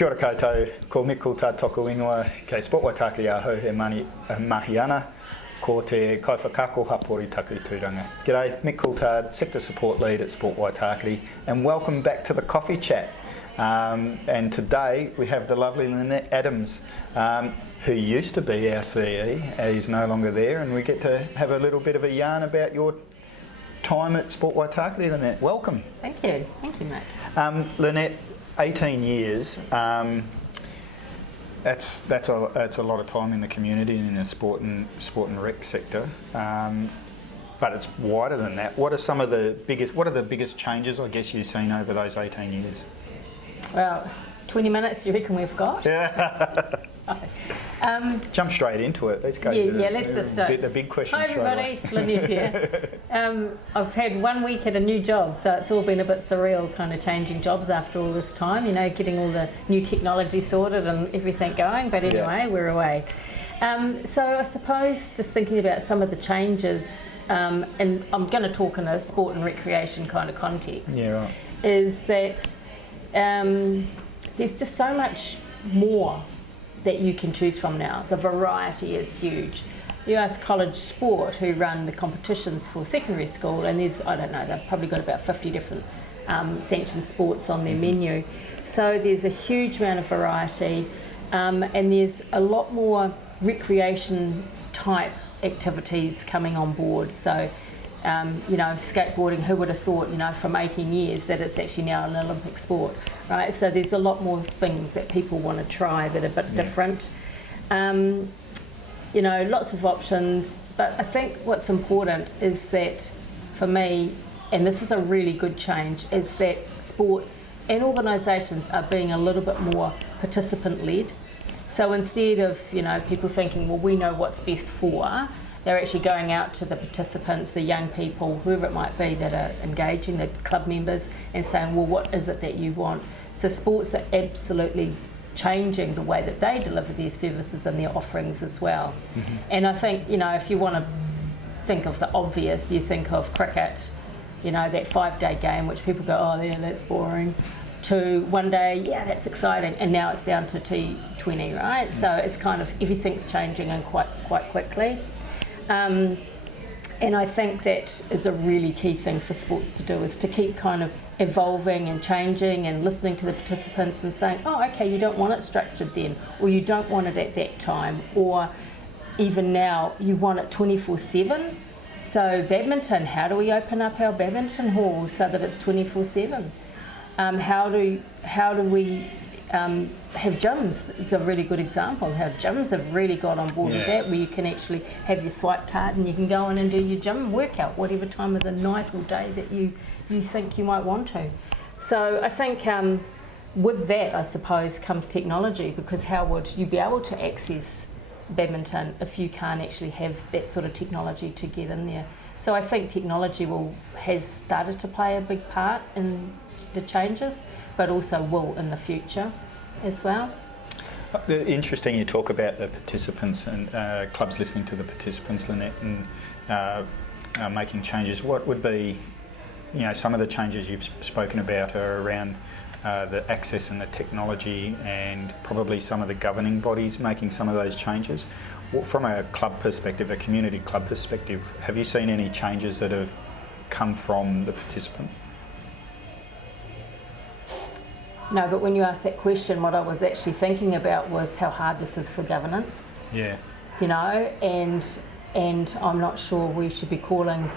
Kia ora koutou, ko miku tā toku ingoa kei Sport Waitākere aho he mahi ana, ko te kaiwhakako hapori taku tūranga. G'day, Mick Coulthard, Sector Support Lead at Sport Waitākere, and welcome back to the Coffee Chat. And today we have the lovely Lynette Adams, who used to be our CE, is no longer there, and we get to have a little bit of a yarn about your time at Sport Waitākere, Lynette. Welcome. Thank you, Matt. Lynette, 18 years, that's a lot of time in the community and in the sport and rec sector, but it's wider than that. What are the biggest changes I guess you've seen over those 18 years? Well, 20 minutes do you reckon we've got? Yeah. Jump straight into it. Let's go. Let's just the big question. Hi everybody, Lynette here. I've had 1 week at a new job, so it's all been a bit surreal, kind of changing jobs after all this time. You know, getting all the new technology sorted and everything going. But anyway, we're away. So I suppose just thinking about some of the changes, and I'm going to talk in a sport and recreation kind of context. Yeah, right. Is that there's just so much more that you can choose from now. The variety is huge. You ask college sport who run the competitions for secondary school, and there's, I don't know, they've probably got about 50 different sanctioned sports on their menu. So there's a huge amount of variety, and there's a lot more recreation type activities coming on board. So you know, skateboarding, who would have thought, you know, from 18 years that it's actually now an Olympic sport, right? So there's a lot more things that people want to try that are a bit different. You know, lots of options, but I think what's important is that for me, and this is a really good change, is that sports and organisations are being a little bit more participant-led. So instead of, you know, people thinking, well, we know what's best for, they're actually going out to the participants, the young people, whoever it might be that are engaging, the club members, and saying, well, what is it that you want? So sports are absolutely changing the way that they deliver their services and their offerings as well. Mm-hmm. And I think, you know, if you want to think of the obvious, you think of cricket, you know, that 5-day game, which people go, oh, yeah, that's boring, to 1 day, yeah, that's exciting, and now it's down to T20, right? Mm-hmm. So it's kind of, everything's changing and quite quickly. And I think that is a really key thing for sports to do, is to keep kind of evolving and changing and listening to the participants and saying, oh, okay, you don't want it structured then, or you don't want it at that time, or even now you want it 24/7. So badminton, how do we open up our badminton hall so that it's 24/7? How do we have gyms? It's a really good example how gyms have really got on board with that, where you can actually have your swipe card and you can go in and do your gym workout whatever time of the night or day that you think you might want to. So I think with that, I suppose, comes technology, because how would you be able to access badminton if you can't actually have that sort of technology to get in there? So I think technology has started to play a big part in the changes, but also will in the future as well. Interesting you talk about the participants and clubs listening to the participants, Lynette, and making changes. What would be, you know, some of the changes you've spoken about are around the access and the technology, and probably some of the governing bodies making some of those changes. From a club perspective, a community club perspective, have you seen any changes that have come from the participant? No, but when you asked that question, what I was actually thinking about was how hard this is for governance. Yeah. You know, and I'm not sure we should be calling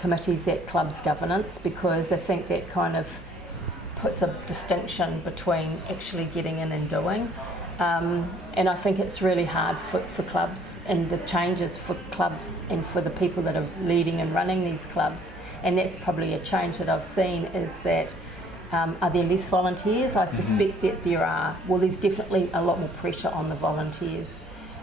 committees at clubs governance, because I think that kind of puts a distinction between actually getting in and doing. And I think it's really hard for clubs, and the changes for clubs and for the people that are leading and running these clubs. And that's probably a change that I've seen, is that are there less volunteers? I suspect that there are. Well, there's definitely a lot more pressure on the volunteers,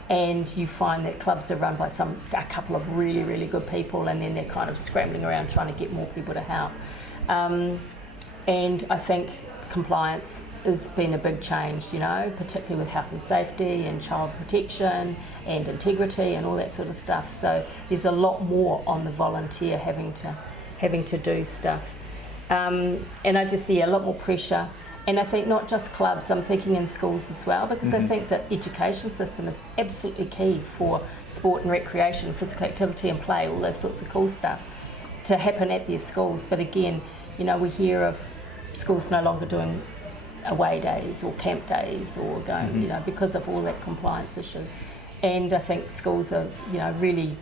and you find that clubs are run by a couple of really, really good people, and then they're kind of scrambling around trying to get more people to help. And I think compliance has been a big change, you know, particularly with health and safety and child protection and integrity and all that sort of stuff. So there's a lot more on the volunteer having to do stuff. And I just see a lot more pressure, And I think not just clubs, I'm thinking in schools as well, because I think that education system is absolutely key for sport and recreation, physical activity and play, all those sorts of cool stuff to happen at their schools. But again, you know, we hear of schools no longer doing away days or camp days or going, you know, because of all that compliance issue. And I think schools are, you know, really,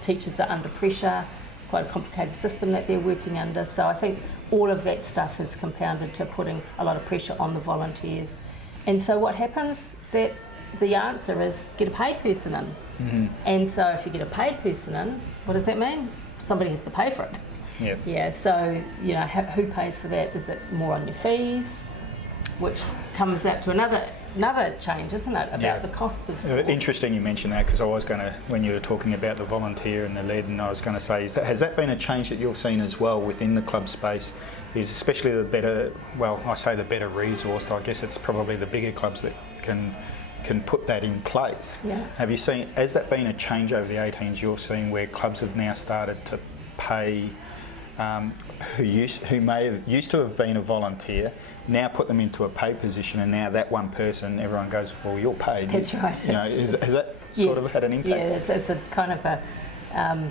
teachers are under pressure, quite a complicated system that they're working under. So I think all of that stuff is compounded to putting a lot of pressure on the volunteers. And so what happens, that the answer is get a paid person in. And so if you get a paid person in, what does that mean? Somebody has to pay for it. Yeah, so, you know, who pays for that? Is it more on your fees? Which comes out to another change, isn't it, about the costs of sport. Interesting you mentioned that, because I was going to, when you were talking about the volunteer and the lead, and I was going to say, has that been a change that you've seen as well within the club space? Is especially the better, well, I say the better resourced, I guess it's probably the bigger clubs that can put that in place. Have you seen, has that been a change over the 18s you've seen, where clubs have now started to pay who may have used to have been a volunteer, now put them into a paid position, and now that one person, everyone goes, well, you're paid. That's right. You know, has that sort of had an impact? Yeah, it's a kind of a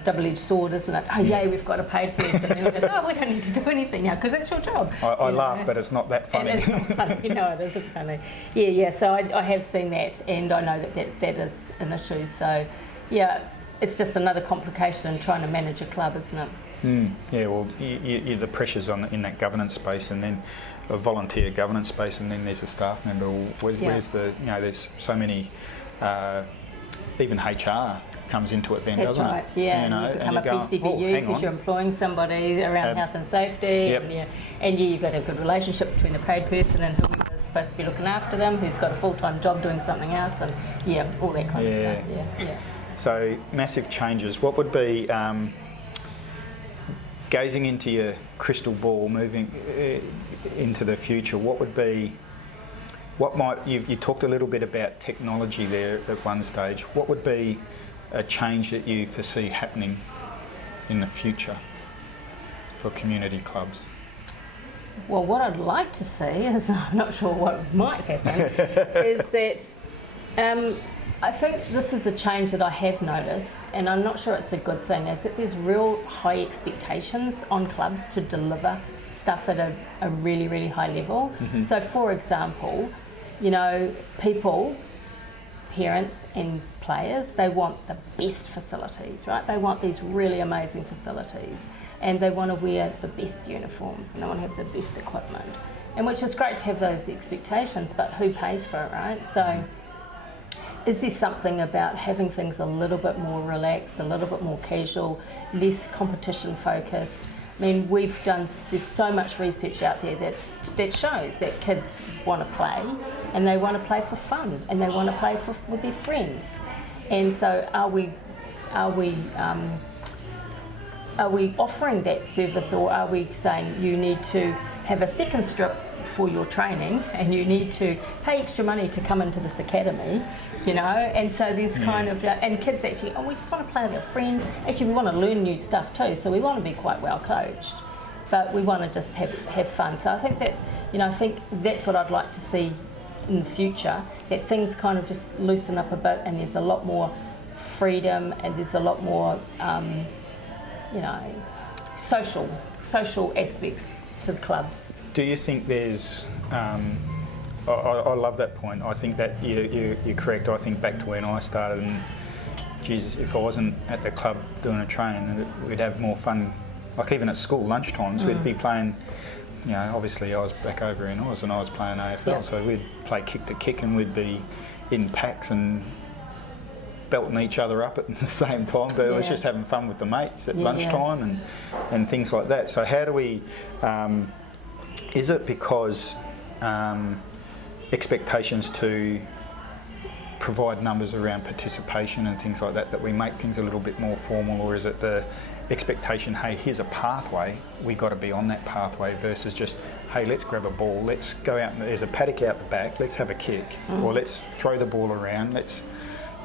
double-edged sword, isn't it? Oh, yay, we've got a paid person. And everyone goes, oh, we don't need to do anything now because it's your job. I laugh, but it's not that funny. It's not funny. No, it isn't funny. Yeah. So I have seen that, and I know that is an issue. So, yeah, it's just another complication in trying to manage a club, isn't it? Yeah, well, the pressures in that governance space, and then a volunteer governance space, and then there's a staff member. Where's the, you know, there's so many, even HR comes into it then, doesn't it? That's right, yeah. You know, and you become a PCBU because you're employing somebody around health and safety. And you've got a good relationship between the paid person and whoever's supposed to be looking after them, who's got a full-time job doing something else, and all that kind of stuff. Yeah. So massive changes. What would be, gazing into your crystal ball, moving into the future, what would be, you talked a little bit about technology there at one stage. What would be a change that you foresee happening in the future for community clubs? Well, what I'd like to see is, I'm not sure what might happen, is that I think this is a change that I have noticed, and I'm not sure it's a good thing, is that there's real high expectations on clubs to deliver stuff at a really, really high level. So, for example, you know, people, parents and players, they want the best facilities, right? They want these really amazing facilities, and they want to wear the best uniforms, and they want to have the best equipment, and which is great to have those expectations, but who pays for it, right? So, is there something about having things a little bit more relaxed, a little bit more casual, less competition focused? I mean, there's so much research out there that shows that kids want to play, and they want to play for fun, and they want to play with their friends. And so are we offering that service, or are we saying you need to have a second strip for your training, and you need to pay extra money to come into this academy, you know? And so there's kind of, and kids actually, we just want to play with our friends. Actually, we want to learn new stuff too, so we want to be quite well coached, but we want to just have fun. So I think that, you know, I think that's what I'd like to see in the future, that things kind of just loosen up a bit, and there's a lot more freedom, and there's a lot more, you know, social aspects to the clubs. Do you think there's, I love that point. I think that you're correct. I think back to when I started, and Jesus, if I wasn't at the club doing a train, we'd have more fun. Like even at school lunchtimes, we'd be playing, you know, obviously I was back over in Oz and I was playing AFL, so we'd play kick to kick, and we'd be in packs and belting each other up at the same time, but it was just having fun with the mates at lunchtime and things like that. So how do we, is it because expectations to provide numbers around participation and things like that we make things a little bit more formal, or is it the expectation, hey, here's a pathway, we got to be on that pathway, versus just, hey, let's grab a ball, let's go out, and there's a paddock out the back, let's have a kick, or let's throw the ball around, let's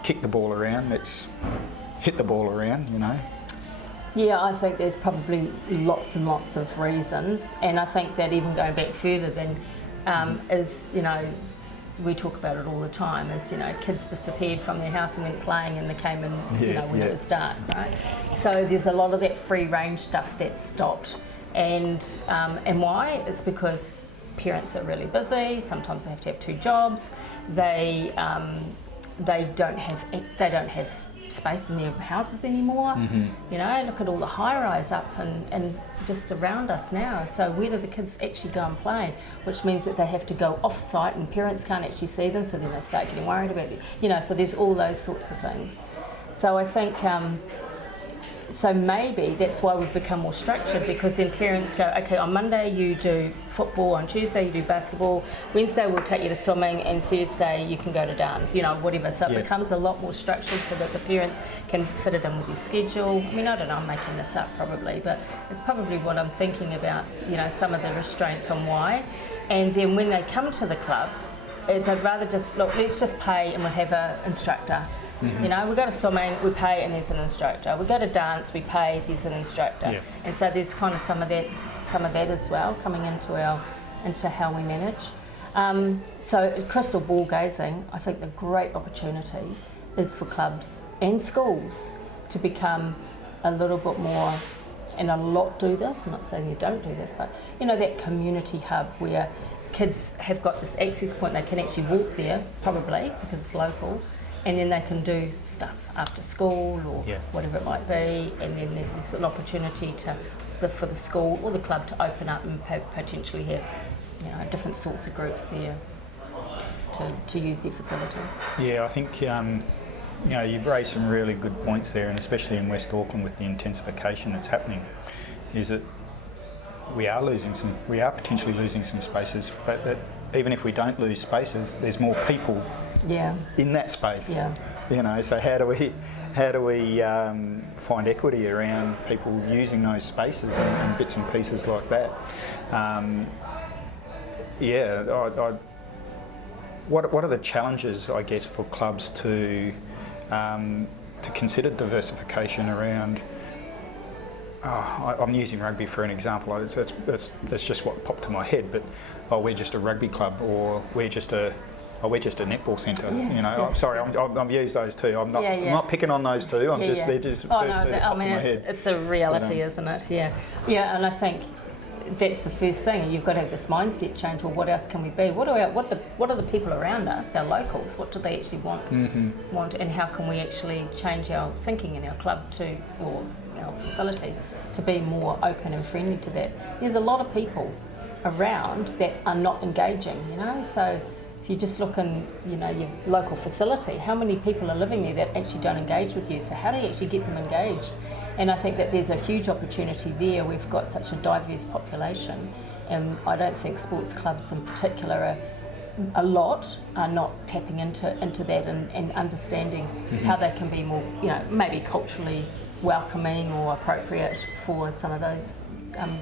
kick the ball around, let's hit the ball around, you know? Yeah, I think there's probably lots and lots of reasons, and I think that even going back further than is, you know, we talk about it all the time, is, you know, kids disappeared from their house and went playing and they came in, you know, when it was dark, right? So there's a lot of that free range stuff that's stopped. And why? It's because parents are really busy, sometimes they have to have 2 jobs, they don't have space in their houses anymore. You know, look at all the high-rise up and just around us now. So where do the kids actually go and play? Which means that they have to go off-site and parents can't actually see them, so then they start getting worried about it. You know, so there's all those sorts of things. So I think, so maybe that's why we've become more structured, because then parents go, okay, on Monday you do football, on Tuesday you do basketball, Wednesday we'll take you to swimming, and Thursday you can go to dance, you know, whatever. So it becomes a lot more structured so that the parents can fit it in with their schedule. I mean, I don't know, I'm making this up probably, but it's probably what I'm thinking about, you know, some of the restraints on why. And then when they come to the club, they'd rather just, look, let's just pay and we'll have an instructor. You know, we go to swimming, we pay and there's an instructor. We go to dance, we pay, there's an instructor. And so there's kind of some of that as well coming into how we manage. So crystal ball gazing, I think the great opportunity is for clubs and schools to become a little bit more, and a lot do this, I'm not saying you don't do this, but you know, that community hub where kids have got this access point, they can actually walk there, probably, because it's local, and then they can do stuff after school or whatever it might be, and then there's an opportunity for the school or the club to open up and potentially have, you know, different sorts of groups there to use their facilities. Yeah, I think you know, you've raised some really good points there, and especially in West Auckland with the intensification that's happening, is that we are potentially losing some spaces, but even if we don't lose spaces, there's more people in that space. You know, so how do we find equity around people using those spaces and bits and pieces like that? What are the challenges, I guess, for clubs to consider diversification around? I'm using rugby for an example. That's just what popped to my head. But we're just a rugby club, or we're just a netball centre. You know, I'm sorry, I've used those two. I'm not picking on those two. They're just the first two that popped in my head. It's a reality, isn't it? Yeah, and I think that's the first thing. You've got to have this mindset change. Well, what else can we be? What are the people around us, our locals? What do they actually want? And how can we actually change our thinking in our club or our facility to be more open and friendly to that? There's a lot of people around that are not engaging, you know. So if you just look in, you know, your local facility, how many people are living there that actually don't engage with you? So how do you actually get them engaged? And I think that there's a huge opportunity there. We've got such a diverse population, and I don't think sports clubs in particular are not tapping into that and understanding how they can be more, you know, maybe culturally welcoming or appropriate for some of those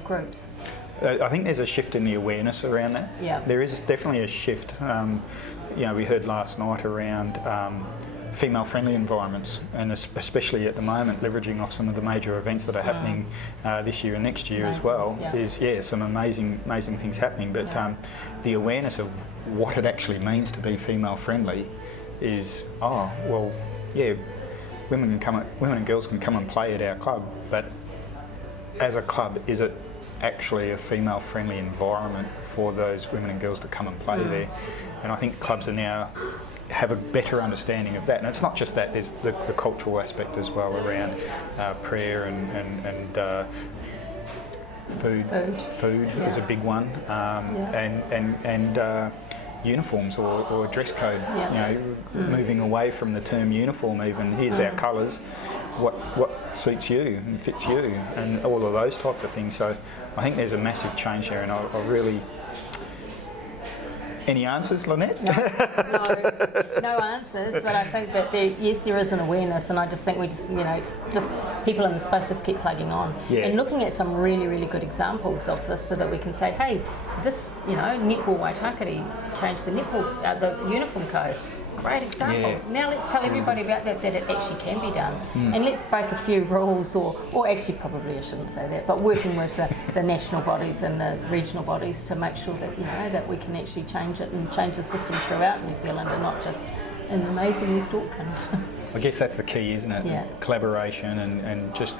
groups. I think there's a shift in the awareness around that. Yeah. There is definitely a shift. You know, we heard last night around female-friendly environments, and especially at the moment, leveraging off some of the major events that are happening this year and next year as well. Is some amazing things happening. But the awareness of what it actually means to be female-friendly is, women and girls can come and play at our club, but as a club, is it actually a female-friendly environment for those women and girls to come and play there? And I think clubs are now have a better understanding of that. And it's not just that, there's the cultural aspect as well around prayer and food is a big one, and uniforms or dress code. You know, moving away from the term uniform, even here's our colours, what suits you and fits you, and all of those types of things. So I think there's a massive change there, and I really. Any answers, Lynette? No answers, but I think that there is an awareness, and I just think we just people in the space just keep plugging on and looking at some really, really good examples of this, so that we can say, hey, this, Netball Waitākere changed the netball, the uniform code. great example. Yeah. Now let's tell everybody about that it actually can be done. And let's break a few rules, or actually probably I shouldn't say that, but working with the national bodies and the regional bodies to make sure that, that we can actually change it and change the systems throughout New Zealand and not just in amazing West Auckland. I guess that's the key, isn't it? Yeah. Collaboration and just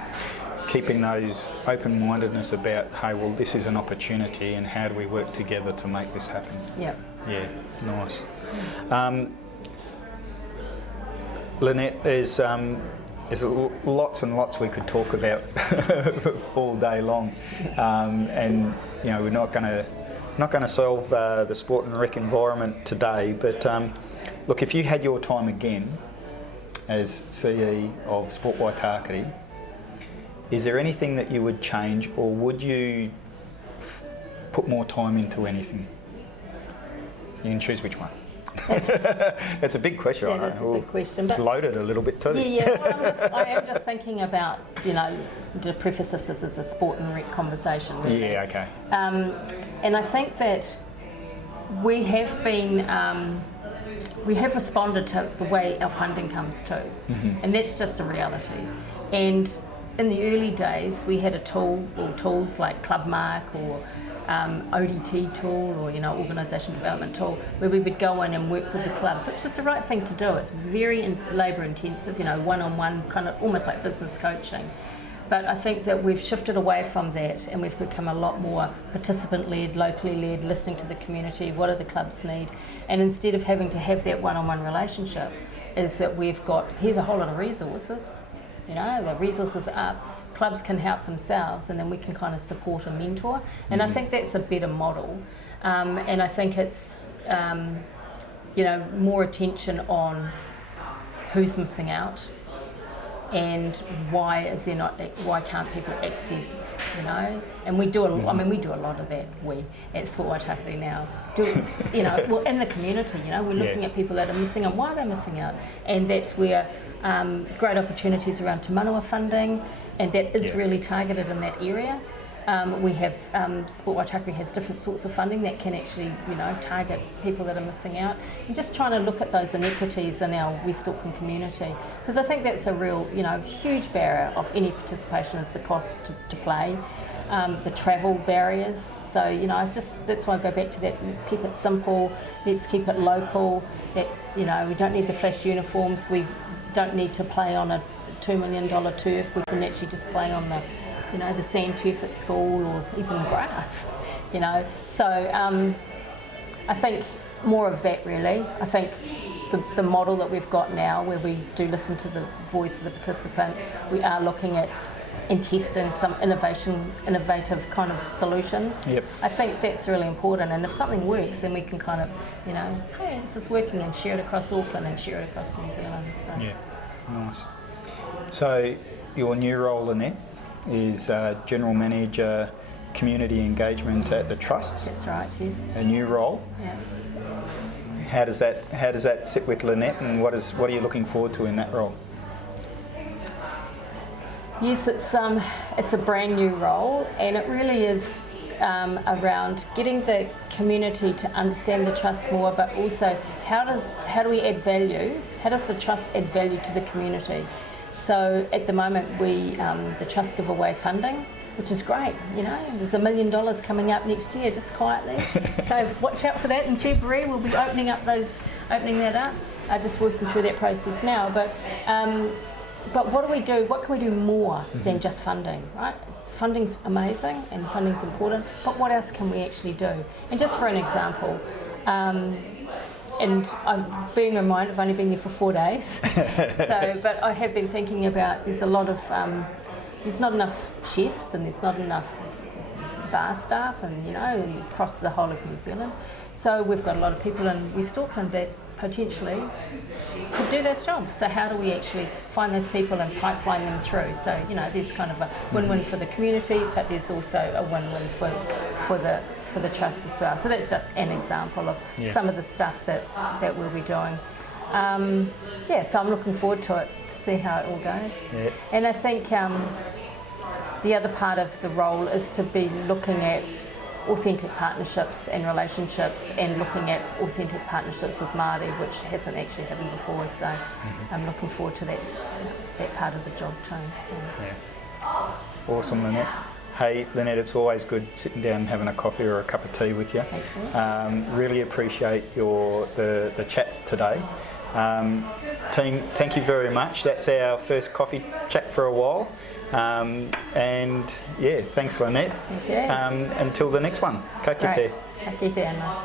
keeping those open-mindedness about, hey, well, this is an opportunity and how do we work together to make this happen? Yeah. Yeah, nice. Lynette, there's lots and lots we could talk about all day long, and we're not going to solve the sport and rec environment today. But look, if you had your time again as CE of Sport Waitākere, is there anything that you would change, or would you put more time into anything? You can choose which one. It's a big question. Yeah, that's a big question. It's loaded a little bit too. Yeah. Well, I am just thinking about, to preface this is a sport and rec conversation. Really. Yeah, okay. And I think that we have responded to the way our funding comes too, and that's just a reality. And in the early days, we had a tool or tools like Clubmark or ODT tool or organisation development tool, where we would go in and work with the clubs, which is the right thing to do. It's very labour intensive, one-on-one, kind of almost like business coaching. But I think that we've shifted away from that and we've become a lot more participant-led, locally led, listening to the community, what do the clubs need, and instead of having to have that one-on-one relationship, is that we've got, here's a whole lot of resources, the resources are up, clubs can help themselves, and then we can kind of support and mentor. And I think that's a better model. And I think it's, more attention on who's missing out and why can't people access, And we do we do a lot of that, at Sport Waitākere now. In the community, we're looking at people that are missing and why they're missing out. And that's where great opportunities around Te Manua funding, and that is really targeted in that area. We have Sport Waitākere has different sorts of funding that can actually target people that are missing out, and just trying to look at those inequities in our West Auckland community, because I think that's a real huge barrier of any participation is the cost to play, the travel barriers. So that's why I go back to that. Let's keep it simple. Let's keep it local. That we don't need the flash uniforms. We don't need to play on a $2 million turf. We can actually just play on the the sand turf at school or even grass, So I think more of that really. I think the model that we've got now, where we do listen to the voice of the participant, we are looking at and testing some innovative kind of solutions. Yep. I think that's really important, and if something works, then we can kind of, hey, this is working, and share it across Auckland and share it across New Zealand. So. Yeah, nice. So your new role, Lynette, is General Manager Community Engagement at the Trust. That's right, yes. A new role. Yeah. How does that sit with Lynette, and what are you looking forward to in that role? Yes, it's a brand new role, and it really is around getting the community to understand the trust more, but also how do we add value? How does the trust add value to the community? So at the moment, the trust give away funding, which is great. There's $1 million coming up next year, just quietly. So watch out for that in February. We'll be opening that up. Just working through that process now. But what do we do? What can we do more than just funding, right? Funding's amazing and funding's important, but what else can we actually do? And just for an example, and I'm being reminded I've only been there for 4 days, but I have been thinking about there's not enough chefs and there's not enough bar staff and across the whole of New Zealand. So we've got a lot of people in West Auckland that potentially could do those jobs. So how do we actually find those people and pipeline them through? So there's kind of a win-win for the community, but there's also a win-win for the trust as well. So that's just an example of some of the stuff that we'll be doing. So I'm looking forward to it, to see how it all goes. Yeah. And I think the other part of the role is to be looking at authentic partnerships and relationships, and looking at authentic partnerships with Māori, which hasn't actually happened before. So I'm looking forward to that part of the job too. So. Yeah. Awesome, Lynette. Hey, Lynette, it's always good sitting down and having a coffee or a cup of tea with you. Thank you. Really appreciate the chat today. Team, thank you very much. That's our first coffee chat for a while. And yeah, thanks, Lynette. Thank you. Until the next one. Ka kite. Great. Ka kite, Anna.